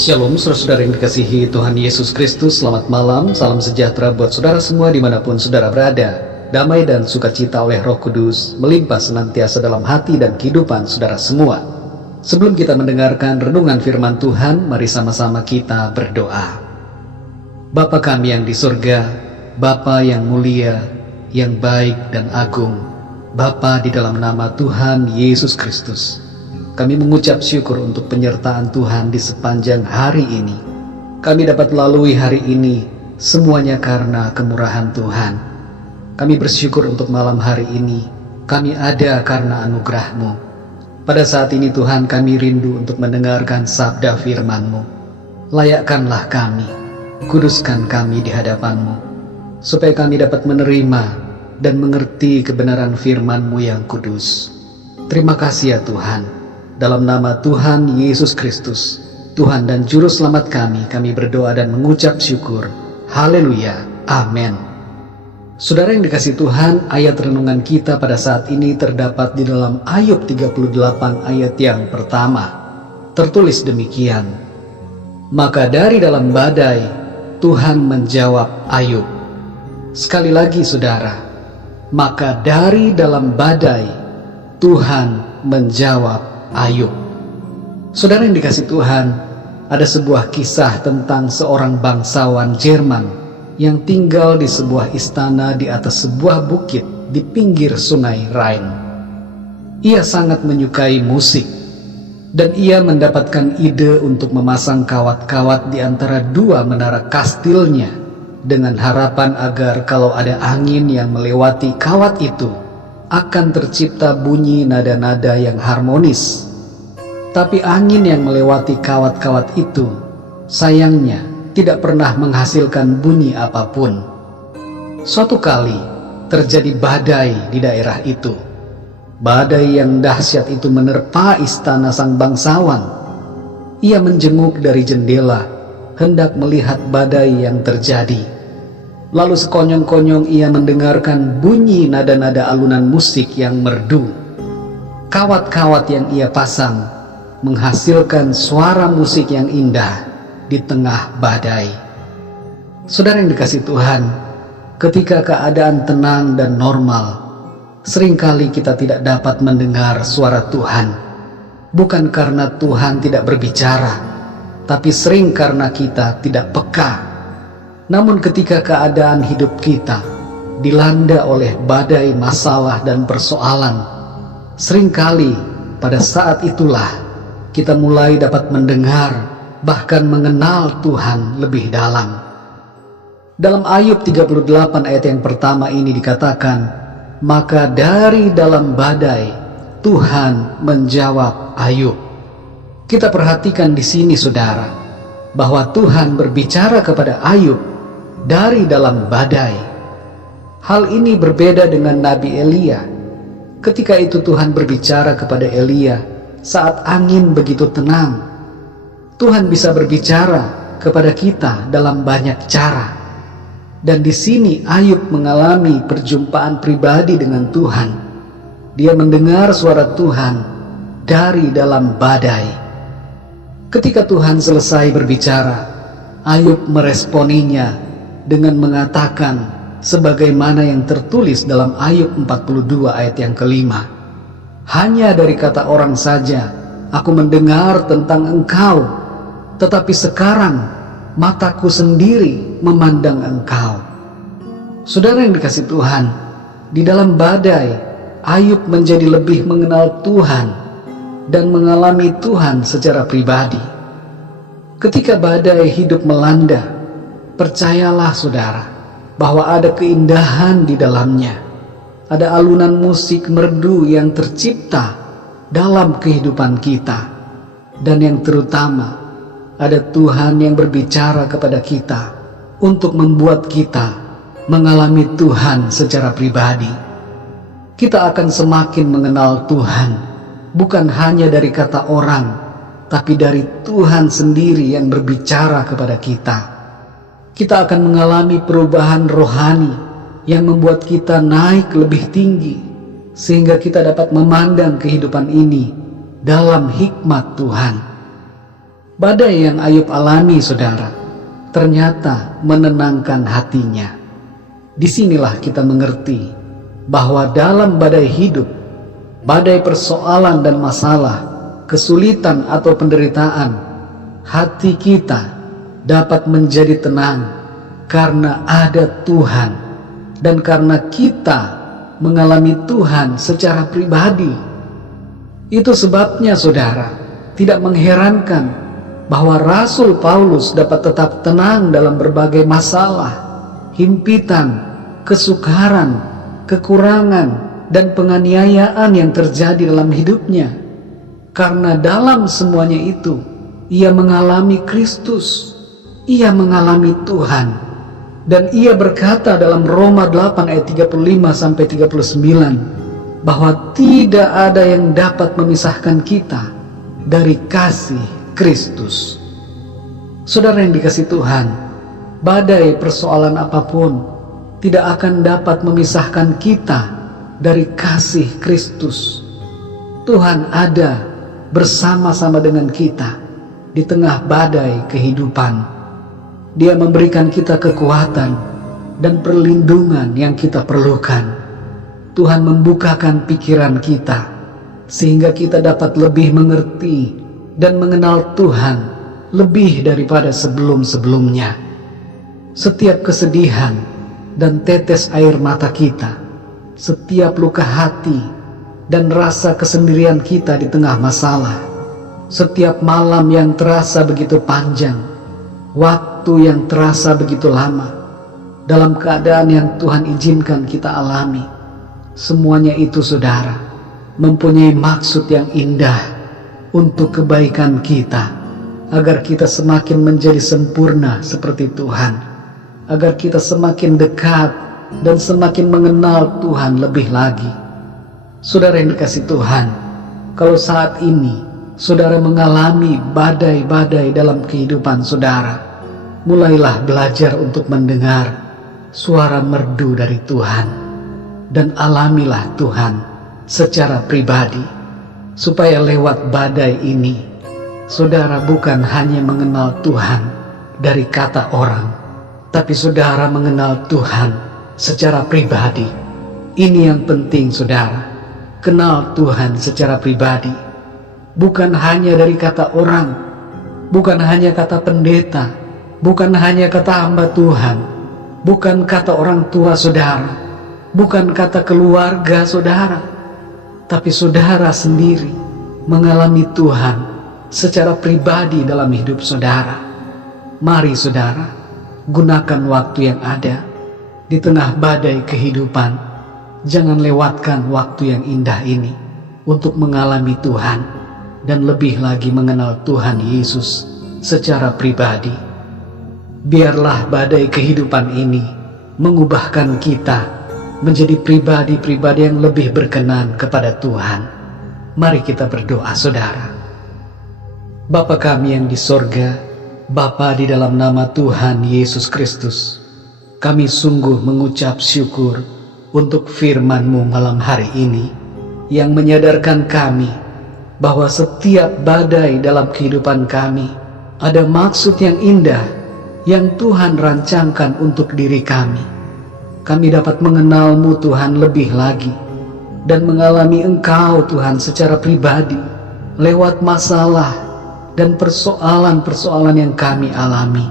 Shalom saudara-saudara yang dikasihi Tuhan Yesus Kristus. Selamat malam, salam sejahtera buat saudara semua dimanapun saudara berada. Damai dan sukacita oleh Roh Kudus melimpah senantiasa dalam hati dan kehidupan saudara semua. Sebelum kita mendengarkan renungan firman Tuhan, mari sama-sama kita berdoa. Bapa kami yang di surga, Bapa yang mulia, yang baik dan agung, Bapa di dalam nama Tuhan Yesus Kristus, kami mengucap syukur untuk penyertaan Tuhan di sepanjang hari ini. Kami dapat melalui hari ini semuanya karena kemurahan Tuhan. Kami bersyukur untuk malam hari ini. Kami ada karena anugerah-Mu. Pada saat ini Tuhan, kami rindu untuk mendengarkan sabda firman-Mu. Layakkanlah kami, kuduskan kami di hadapan-Mu, supaya kami dapat menerima dan mengerti kebenaran firman-Mu yang kudus. Terima kasih ya Tuhan. Dalam nama Tuhan Yesus Kristus, Tuhan dan Juru Selamat kami berdoa dan mengucap syukur. Haleluya, amin. Saudara yang dikasihi Tuhan, ayat renungan kita pada saat ini terdapat di dalam Ayub 38 ayat yang pertama. Tertulis demikian, maka dari dalam badai Tuhan menjawab Ayub. Sekali lagi saudara, maka dari dalam badai Tuhan menjawab Ayub. Saudara yang dikasihi Tuhan, ada sebuah kisah tentang seorang bangsawan Jerman yang tinggal di sebuah istana di atas sebuah bukit di pinggir sungai Rhine. Ia sangat menyukai musik dan ia mendapatkan ide untuk memasang kawat-kawat di antara dua menara kastilnya dengan harapan agar kalau ada angin yang melewati kawat itu akan tercipta bunyi nada-nada yang harmonis. Tapi angin yang melewati kawat-kawat itu sayangnya tidak pernah menghasilkan bunyi apapun. Suatu kali terjadi badai di daerah itu. Badai yang dahsyat itu menerpa istana sang bangsawan. Ia menjenguk dari jendela hendak melihat badai yang terjadi. Lalu sekonyong-konyong ia mendengarkan bunyi nada-nada alunan musik yang merdu. Kawat-kawat yang ia pasang menghasilkan suara musik yang indah di tengah badai. Saudara yang dikasihi Tuhan, ketika keadaan tenang dan normal, seringkali kita tidak dapat mendengar suara Tuhan. Bukan karena Tuhan tidak berbicara, tapi sering karena kita tidak peka. Namun ketika keadaan hidup kita dilanda oleh badai masalah dan persoalan, seringkali pada saat itulah kita mulai dapat mendengar, bahkan mengenal Tuhan lebih dalam. Dalam Ayub 38 ayat yang pertama ini dikatakan, maka dari dalam badai Tuhan menjawab Ayub. Kita perhatikan di sini saudara, bahwa Tuhan berbicara kepada Ayub dari dalam badai. Hal ini berbeda dengan Nabi Elia. Ketika itu Tuhan berbicara kepada Elia saat angin begitu tenang. Tuhan bisa berbicara kepada kita dalam banyak cara. Dan di sini Ayub mengalami perjumpaan pribadi dengan Tuhan. Dia mendengar suara Tuhan dari dalam badai. Ketika Tuhan selesai berbicara, Ayub meresponinya dengan mengatakan sebagaimana yang tertulis dalam Ayub 42 ayat yang kelima. Hanya dari kata orang saja aku mendengar tentang engkau, tetapi sekarang mataku sendiri memandang engkau. Saudara yang dikasihi Tuhan, di dalam badai Ayub menjadi lebih mengenal Tuhan dan mengalami Tuhan secara pribadi. Ketika badai hidup melanda, percayalah saudara bahwa ada keindahan di dalamnya. Ada alunan musik merdu yang tercipta dalam kehidupan kita. Dan yang terutama, ada Tuhan yang berbicara kepada kita untuk membuat kita mengalami Tuhan secara pribadi. Kita akan semakin mengenal Tuhan, bukan hanya dari kata orang, tapi dari Tuhan sendiri yang berbicara kepada kita. Kita akan mengalami perubahan rohani yang membuat kita naik lebih tinggi, sehingga kita dapat memandang kehidupan ini dalam hikmat Tuhan. Badai yang Ayub alami, saudara, ternyata menenangkan hatinya. Disinilah kita mengerti bahwa dalam badai hidup, badai persoalan dan masalah, kesulitan atau penderitaan, hati kita dapat menjadi tenang karena ada Tuhan dan karena kita mengalami Tuhan secara pribadi. Itu sebabnya, saudara, tidak mengherankan bahwa Rasul Paulus dapat tetap tenang dalam berbagai masalah, himpitan, kesukaran, kekurangan, dan penganiayaan yang terjadi dalam hidupnya. Karena dalam semuanya itu, ia mengalami Kristus, ia mengalami Tuhan. Dan ia berkata dalam Roma 8 ayat 35-39, bahwa tidak ada yang dapat memisahkan kita dari kasih Kristus. Saudara yang dikasihi Tuhan, badai persoalan apapun tidak akan dapat memisahkan kita dari kasih Kristus. Tuhan ada bersama-sama dengan kita di tengah badai kehidupan. Dia memberikan kita kekuatan dan perlindungan yang kita perlukan. Tuhan membukakan pikiran kita sehingga kita dapat lebih mengerti dan mengenal Tuhan lebih daripada sebelum-sebelumnya. Setiap kesedihan dan tetes air mata kita, setiap luka hati dan rasa kesendirian kita di tengah masalah, setiap malam yang terasa begitu panjang, waktu yang terasa begitu lama, dalam keadaan yang Tuhan izinkan kita alami, semuanya itu, saudara, mempunyai maksud yang indah untuk kebaikan kita, agar kita semakin menjadi sempurna seperti Tuhan, agar kita semakin dekat dan semakin mengenal Tuhan lebih lagi. Saudara yang dikasihi Tuhan, kalau saat ini saudara mengalami badai-badai dalam kehidupan saudara, mulailah belajar untuk mendengar suara merdu dari Tuhan, dan alamilah Tuhan secara pribadi, supaya lewat badai ini, saudara bukan hanya mengenal Tuhan dari kata orang, tapi saudara mengenal Tuhan secara pribadi. Ini yang penting, saudara. Kenal Tuhan secara pribadi. Bukan hanya dari kata orang, bukan hanya kata pendeta, bukan hanya kata hamba Tuhan, bukan kata orang tua saudara, bukan kata keluarga saudara, tapi saudara sendiri mengalami Tuhan secara pribadi dalam hidup saudara. Mari saudara, gunakan waktu yang ada di tengah badai kehidupan. Jangan lewatkan waktu yang indah ini untuk mengalami Tuhan dan lebih lagi mengenal Tuhan Yesus secara pribadi. Biarlah badai kehidupan ini mengubahkan kita menjadi pribadi-pribadi yang lebih berkenan kepada Tuhan. Mari kita berdoa, saudara. Bapa kami yang di sorga, Bapa di dalam nama Tuhan Yesus Kristus, kami sungguh mengucap syukur untuk firman-Mu malam hari ini, yang menyadarkan kami bahwa setiap badai dalam kehidupan kami ada maksud yang indah yang Tuhan rancangkan untuk diri kami. Kami dapat mengenal-Mu Tuhan lebih lagi dan mengalami Engkau Tuhan secara pribadi lewat masalah dan persoalan-persoalan yang kami alami.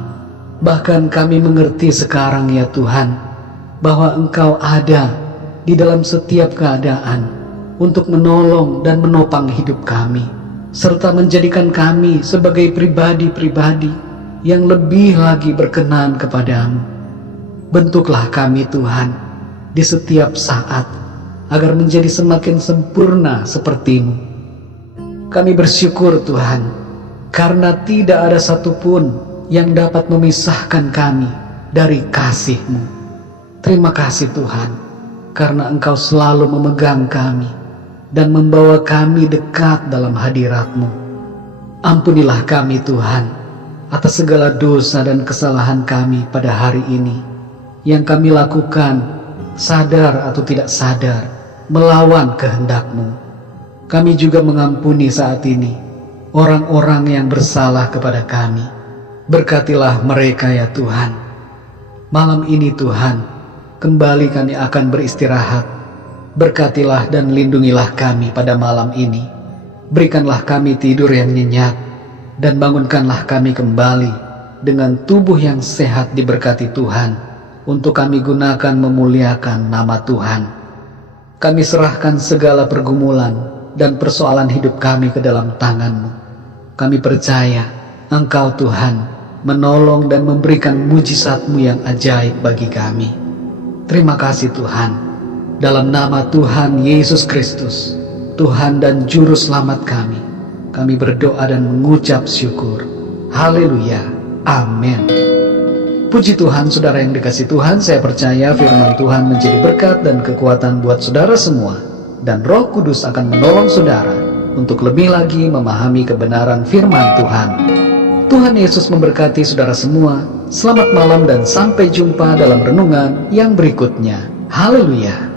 Bahkan kami mengerti sekarang ya Tuhan, bahwa Engkau ada di dalam setiap keadaan untuk menolong dan menopang hidup kami, serta menjadikan kami sebagai pribadi-pribadi yang lebih lagi berkenan kepadamu. Bentuklah kami Tuhan di setiap saat agar menjadi semakin sempurna seperti-Mu. Kami bersyukur Tuhan, karena tidak ada satupun yang dapat memisahkan kami dari kasih-Mu. Terima kasih Tuhan, karena Engkau selalu memegang kami dan membawa kami dekat dalam hadirat-Mu. Ampunilah kami Tuhan atas segala dosa dan kesalahan kami pada hari ini, yang kami lakukan sadar atau tidak sadar melawan kehendak-Mu. Kami juga mengampuni saat ini orang-orang yang bersalah kepada kami. Berkatilah mereka ya Tuhan. Malam ini Tuhan, kembali kami akan beristirahat. Berkatilah dan lindungilah kami pada malam ini. Berikanlah kami tidur yang nyenyak, dan bangunkanlah kami kembali dengan tubuh yang sehat diberkati Tuhan, untuk kami gunakan memuliakan nama Tuhan. Kami serahkan segala pergumulan dan persoalan hidup kami ke dalam tangan-Mu. Kami percaya Engkau Tuhan menolong dan memberikan mujizat-Mu yang ajaib bagi kami. Terima kasih Tuhan. Dalam nama Tuhan Yesus Kristus, Tuhan dan Juru Selamat kami berdoa dan mengucap syukur. Haleluya. Amin. Puji Tuhan, saudara yang dikasihi Tuhan, saya percaya firman Tuhan menjadi berkat dan kekuatan buat saudara semua, dan Roh Kudus akan menolong saudara untuk lebih lagi memahami kebenaran firman Tuhan. Tuhan Yesus memberkati saudara semua. Selamat malam dan sampai jumpa dalam renungan yang berikutnya. Haleluya.